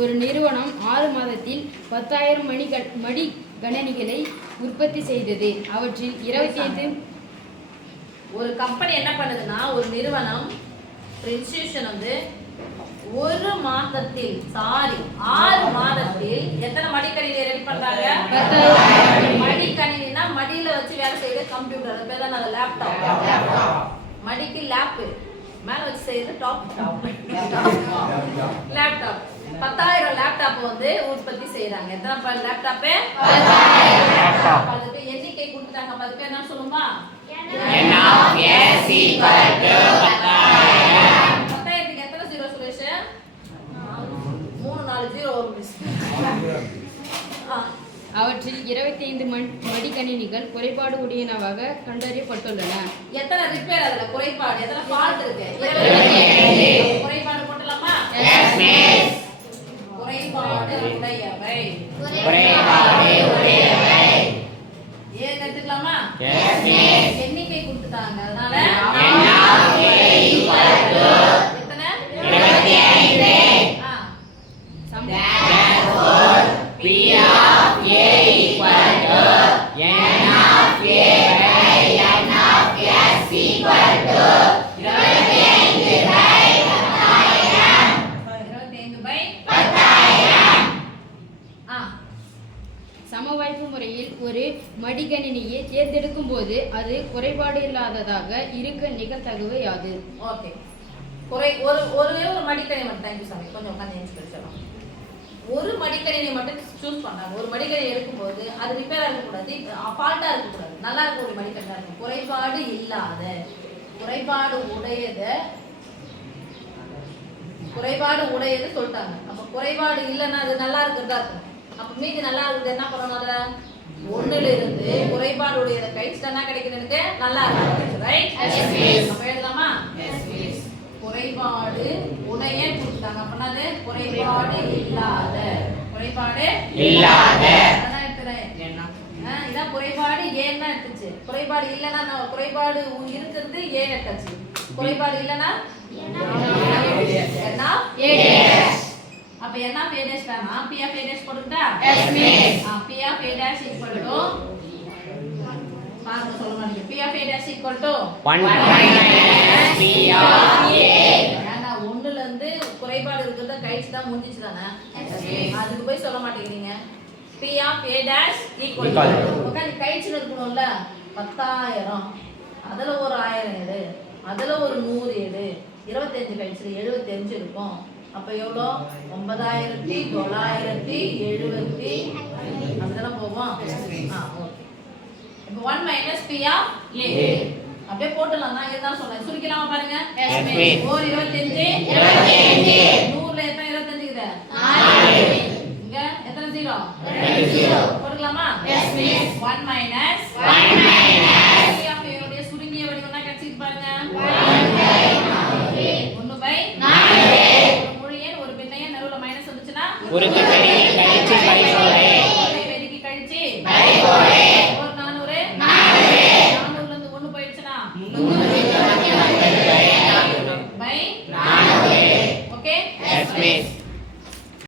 ஒரு நிறுவனம் 6 மாதத்தில் 10,000 மடிக்கணினிகளை உற்பத்தி செய்தது. அவற்றில் 25 ஒரு கம்பெனி என்ன பண்ணுதுன்னா, ஒரு நிறுவனம் இன்ஸ்டிடியூஷன் வந்து 6 மாதத்தில் எத்தனை மடிக்கணினி ரெடி பண்றாங்க? 10,000 மடிக்கணினினா மடியில வச்சு வேலை செய்யற கம்ப்யூட்டர், அது பேர் தான் லேப்டாப். மடிக்கு லேப், மேல வச்சு செய்யறது லேப்டாப். 10,000 லேப்டாப் வந்து உற்பத்தி செய்யறாங்க. எத்தனை லேப்டாப்? 10,000. அதுக்கு எண்ணிக்கை கொடுத்துட்டாங்க. 10 பேர் என்ன சொல்லுமா? N of S equal to 10,000. 10,000க்கு எத்தனை ஜீரோ சுரேஷ்? 3-4 ஜீரோ வரும் மிஸ். அவற்றில் 25 மடிக்கணினிகள் குறைபாடு உடையனவாக கண்டறியப்பட்டுள்ளன. எத்தனை ரிப்பேர் அதுல குறைபாடு, எத்தனை ஃபால்ட் இருக்கு? 25. குறைபாடு போடலாமா? Yes miss. குறைபாடு உடையவை. ஏன் எடுத்துக்கலாமா? Yes miss. எண்ணிக்கை கொடுத்துட்டாங்க. அதனால N of A equal to எத்தனை? 25. Therefore P of A equal to N of A by N of S equal to 25 by 10,000. 25 by 10,000. சமவாய்ப்பு முறையில் ஒரு மடிக்கணினியை தேர்ந்தெடுக்கும் போது அது குறைபாடு இல்லாததாக இருக்க நிகழ்தகவு யாது? ஓகே, ஒரே ஒரு மடிக்கணினி மட்டும். தேங்க்யூ சாமி, கொஞ்சம் உட்காந்து ஏஞ்சி படிச்சிடலாம். ஒரு மடிக்கணினி மட்டும் சூஸ் பண்ணாங்க. ஒரு மடிக்கணினி எடுக்கும்போது அது ரிப்பேரா இருக்கக்கூடாது, ஃபால்ட்டா இருக்கக்கூடாது, நல்லா இருக்க ஒரு மடிக்கணினி தான் இருக்கும். குறைபாடு இல்லாத, குறைபாடு உடையது சொல்லிட்டாங்க. அப்ப குறைபாடு இல்லைன்னா அது நல்லா இருக்கிறதா இருக்கும். அப்ப மீதி நல்லா இருக்குது என்ன பண்ணணும்? அதுல 1ல இருந்து குறைபாடு உடையதை கழிச்சுட்டா என்ன கிடைக்குது? எனக்கு நல்லா இருக்கு. ரைட்? அப்ப எழுதலாமா? குறைபாடு உடைய கொடுத்தாங்க. அப்படின்னா அது குறைபாடு இல்லாத. இதான் குறைபாடு ஏன் தான் எடுத்துச்சு. குறைபாடு இல்லைன்னா குறைபாடு இருக்கிறது ஏன் எடுத்தாச்சு. குறைபாடு இல்லைன்னா அப்ப என்ன P dash வேணா P of A dash போட்டுட்டா? Yes miss. P of A dash equal to பாருங்க சொல்ல மாட்டீங்க. P of A dash equal to 1 minus P of A. ஏன்னா 1ல இருந்து குறைபாடு இருக்குறத கழிச்சு தான் முடிஞ்சிச்சு தானே. அதுக்கு போய் சொல்ல மாட்டேங்கிறீங்க. P of A dash equal to உட்காந்து கழிச்சு இருக்கணும்ல. 10,000 அதுல ஒரு 1000 எடு, அதுல ஒரு 100 எடு, 25 கழிச்சு 75 இருக்கும். அப்ப எவ்வளோ? 9,970 அப்படிதான் போவோம். ஓகே. இப்போ 1 minus P of A அப்படியே போட்டுடலாம். நான் இதுதான் சொன்னேன். சுருக்கலாமா பாருங்க. ஒரு 25 100ல எத்தனை 25 இருக்குது? 4. இங்க எத்தனை 0? 2 0 போட்டுக்கலாமா? Yes miss. 1 minus